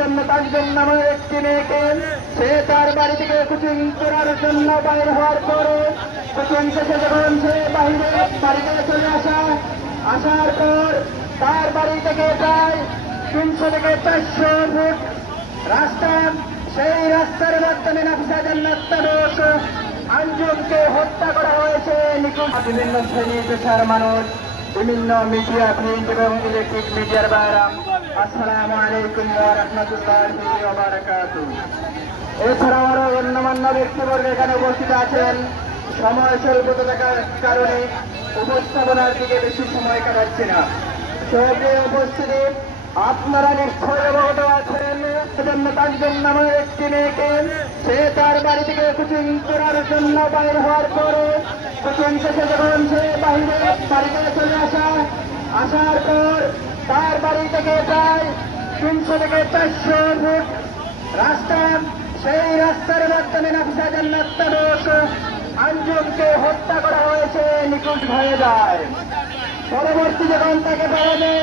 জন্য তাজবেন নামের একটি মেয়েকে সে তার বাড়ি থেকে কোচিং করার জন্য বাইরে হওয়ার পরে কোচিং শেষে যখন সে বাড়িতে চলে আসার পর তার বাড়ি থেকে প্রায় 300 থেকে 400 ফুট রাস্তা, সেই রাস্তার মাধ্যমে নাফিসা জান্নাত তারক আঞ্জুমকে হত্যা করা হয়েছে। বিভিন্ন শ্রেণী পেশার মানুষ, বিভিন্ন মিডিয়া, প্রিন্ট এবং ইলেকট্রিক মিডিয়ার বাইরা, আসসালামু আলাইকুম ওয়া রাহমাতুল্লাহি ওয়া বারাকাতুহু। এছাড়াও আরো গণ্যমান্য ব্যক্তিবর্গ এখানে উপস্থিত আছেন। সময় স্বল্পতার কারণে উপস্থাপনার দিকে বেশি সময় কাটাচ্ছে না। সবে উপস্থিতি, আপনারা নিশ্চয় অবগত আছেন তাজবেন নামের একটি মেয়েকে সে তার বাড়ি থেকে কোচিং করার জন্য বাইরে হওয়ার পরে কোচিং শেষে যখন সে বাড়িতে চলে আসার পর তার বাড়ি থেকে প্রায় 300 থেকে 400 ফুট রাস্তা, সেই রাস্তার মাধ্যমে নাফিসা জান্নাত তারক আঞ্জুমকে হত্যা করা হয়েছে, নিখোঁজ হয়ে যায়। পরবর্তী যখন তাকে পাওয়া যায়